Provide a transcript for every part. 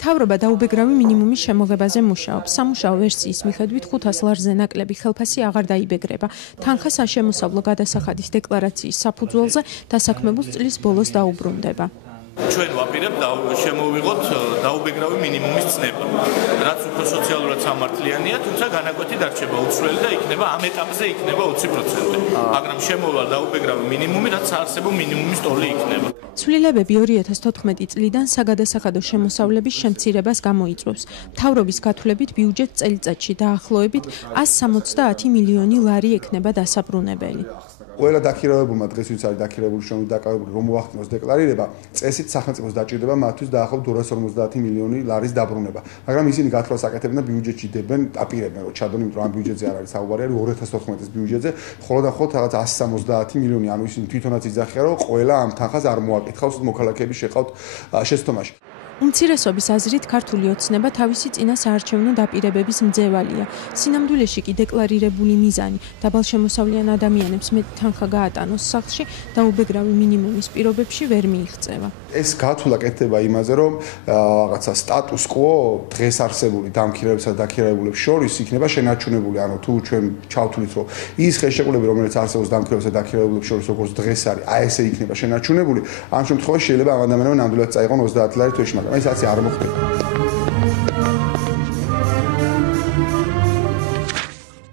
მთავრობა დაუბეგრავი მინიმუმის შემოღებაზე მუშაობს. სამუშაო ვერსიის მიხედვით 500 ლარზე ნაკლები ხელფასი აღარ დაიბეგრება. თანხა საშემოსავლო გადასახადის დეკლარაციის საფუძველზე დასაქმებულ წლის ბოლოს დაუბრუნდება. ჩვენ ვაპირებთ შემოვიღოთ დაუბეგრავი მინიმუმის ცნება, რაც უფრო სოციალურად სამართლიანია, თუმცა განაკვეთით არჩება უცვლელი და იქნება ამ ეტაპზე იქნება 20%. მაგრამ შემოვა დაუბეგრავი მინიმუმი, რაც საარსებო მინიმუმის ტოლი იქნება. ცვლილებები 2014 წლიდან საგადასახადო შემოსავლების შემცირებას გამოიწვევს. მთავრობის გათვლებით ბიუჯეტ წელიწადში დაახლოებით 170 მილიონი ლარი ექნება დასაბრუნებელი. ყველა დაქირავებულმა დღეს ვინც არის დაქირავებული შრომით დაკავებული რომ მოახდინოს დეკლარირება, წესით სახელმწიფოს დაჭირდება მათთვის დაახლოებით 250 მილიონი ლარის დაბრუნება. მაგრამ ისინი გათვლას აკეთებენ და ბიუჯეტში დებენ, აპირებენ რომ ჩადონ, იმიტომ რომ ამ ბიუჯეტზე არ არის საუბარი, არის 2014 წლის ბიუჯეტზე, ხოლო და ხოლმე რაღაც 170 მილიონი, ანუ ისინი თვითონაც იძახიან რომ ყველა ამ თანხას არ მოაკითხავს მოქალაქეები შეყავთ შეცდომაში. უმცირესობის აზრით ქართული ოცნება თავისი წინა საარჩევნო დაპირებების მძევალია. სინამდვილეში კი დეკლარირებული მიზანი დაბალშემოსავლიან ადამიანებს მეტი თანხა გაატანოს სახლში დაუბეგრავი მინიმუმის პირობებში ვერ მიიღწევა. ეს გათვლა კეთდება იმაზე, რომ რაღაცა სტატუს კვო დღეს არსებული დამქირავებსა და დაქირავებულებს შორის იქნება შენარჩუნებული. ანუ თუ ჩვენ ჩავთვლით, რომ ის ხელშეკრულები, რომელიც არსებობს დამქირავებსა და დაქირავებულებს შორის, როგორც დღეს არის, აი ესე იქნება შენარჩუნებული, ამ შემთხვევაში შეიძლება ამ ადამიანებმა ნამდვილად წაიღონ 30 ლარი თვეში, მაგრამ ეს ასე არ მოხდება.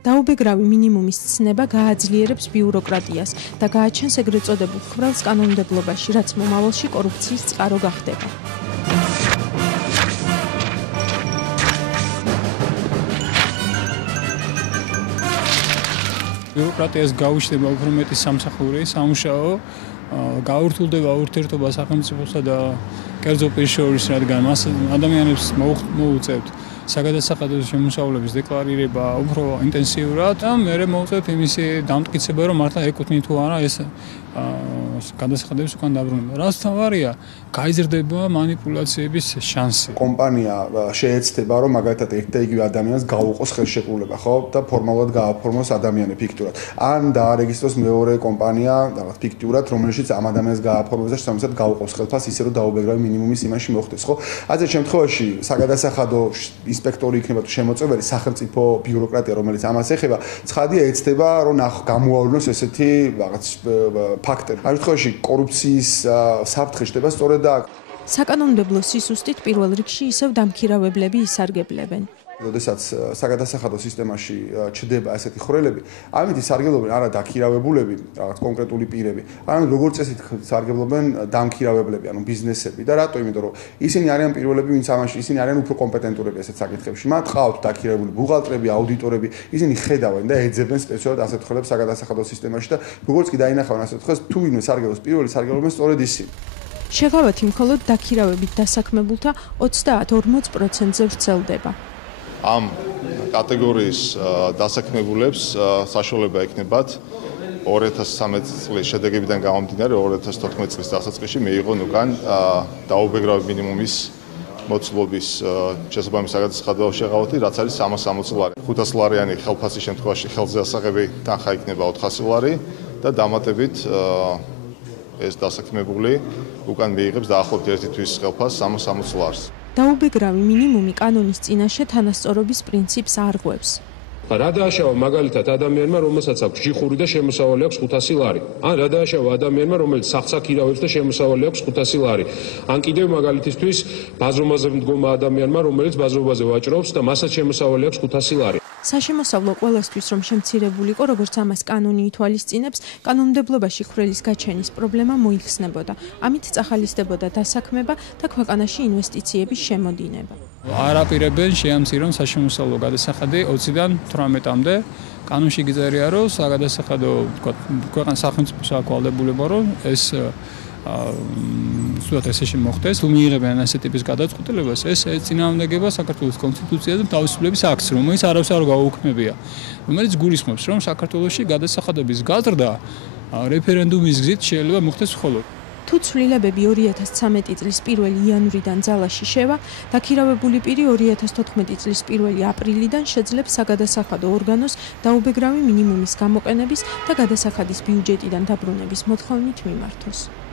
დაუბეგრავი მინიმუმის ცნება გააძლიერებს ბიუროკრატიას და გააჩენს ეგრეთ წოდებულ ხვრელს კანონმდებლობაში, რაც მომავალში კორუფციის წყარო გახდება. ბიუროკრატიას გაუჩნდება უფრო მეტი სამსახური, სამუშაო, გაურთულდება ურთიერთობა სახელმწიფოსა და კერძო პირს შორის, რადგან მას ადამიანებს მოუწევთ საგადასახადო შემოსავლების დეკლარირება უფრო ინტენსიურად და მერე მოუწევთ იმისი დამტკიცება, რომ მართლა ეკუთვნით თუ არა ეს გადასახადების უკან დაბრუნება. რაც თავარია, გაიზრდება манипуляციების შანსი. კომპანია შეეცდება, რომ მაგალითად ერთ და იგივე ადამიანს გაუყოს ხელშეკრულება, ხო? და ფორმალურად გააფორმოს ადამიანი ფიქტურად. ან დაარეგისტროს მეორე კომპანია, რაღაც ფიქტურად, რომელშიც ამ ადამიანს გააფორმოს და შესაბამისად გაუყოს ხელფასს, ისე რომ დაუბეგრავი მინიმუმის იმაში მოხდეს, ხო? ასეთ შემთხვევაში საგადასახადო ინსპექტორი იქნება თუ შემოწმებელი სახელმწიფო ბიუროკრატია, რომელიც ამას ეხება, ცხადია ეცდება, რომ გამოავლინოს ესეთი რაღაც ფაქტები. ამ შემთხვევაში კორუფციის საფრთხე ხდება სწორედ აქ. საკანონმდებლო სისუსტით პირველ რიგში ისევ დამქირავებლები ისარგებლებენ. როდესაც საგადასახადო სისტემაში ჩდება ასეთი ხვრელები, ამით ისარგებლობენ არა დაქირავებულები, რაღაც კონკრეტული პირები, არამედ როგორც წესით სარგებლობენ დამქირავებლები, ანუ ბიზნესები და რატო? იმიტომ რომ ისინი არიან პირველები, ვინც ამაში, ისინი არიან უფრო კომპეტენტურები ასეთ საკითხებში. მათ ყავთ დაქირავებული ბუღალტრები, აუდიტორები, ისინი ხედავენ და ეძებენ სპეციალურად ასეთ ხვრელებს საგადასახადო სისტემაში და როგორც კი დაინახავენ ასეთ ხვრელს, თუ ვინმე სარგებლობს პირველი, სარგებლობენ სწორედ ისინი. შეღავათი მხოლოდ დაქირავებით დასაქმებულთა 30-40%-ზე ვრცელდება. ამ კატეგორიის დასაქმებულებს საშუალება ექნებათ 2013 წლის შედეგებიდან გამომდინარე 2014 წლის დასაწყისში მიიღონ უკან დაუბეგრავი მინიმუმის მოცულობის შესაბამის საგადასახადო შეღავათი, რაც არის 360 ლარი. 500 ლარიანი ხელფასის შემთხვევაში ხელზე ასაღები თანხა იქნება 400 ლარი და დამატებით ეს დასაქმებული უკან მიიღებს დაახლოებით ერთი თვის ხელფასს 360 ლარს. დაუბეგრავი მინიმუმი კანონის წინაშე თანასწორობის პრინციპს არღვევს. რა დააშავა მაგალითად ადამიანმა, რომელსაც აქვს ჯიხური და შემოსავალი აქვს 500 ლარი. ან რა დააშავა ადამიანმა, რომელიც სახლს აკირავებს და შემოსავალი აქვს 500 ლარი. ან კიდევ მაგალითისთვის ბაზრობაზე მდგომა ადამიანმა, რომელიც ბაზრობაზე ვაჭრობს და მასაც შემოსავალი აქვს 500 ლარი. საშემოსავლო ყველასთვის რომ შემცირებულიყო, როგორც ამას კანონი ითვალისწინებს, კანონმდებლობაში ხვრელის გაჩენის პრობლემა მოიხსნებოდა. ამით წახალისდებოდა დასაქმება და ქვეყანაში ინვესტიციების შემოდინება. არ აპირებენ შეამცირონ საშემოსავლო გადასახადი 20-დან 18-მდე. კანონში გიწერია, რომ საგადასახადო ქვეყნის სახელმწიფოს აქვს ვალდებულება, რომ ეს სულად ესეში მოხდეს, თუ მიიღებენ ასეთ ტიპის გადაწყვეტილებას, ეს ეწინააღმდეგება საქართველოს კონსტიტუციას და თავისუფლების აქტს, რომელიც არავის არ გაუქმებია, რომელიც გულისხმობს, რომ საქართველოში გადასახადების გაზრდა რეფერენდუმის გზით შეიძლება მოხდეს მხოლოდ. თუ ცვლილებები 2013 წლის 1 იანვრიდან ძალაში შევა, დაქირავებული პირი 2014 წლის 1 აპრილიდან შეძლებს საგადასახადო ორგანოს დაუბეგრავი მინიმუმის გამოყენების და გადასახადის ბიუჯეტიდან დაბრუნების მოთხოვნით მიმართოს.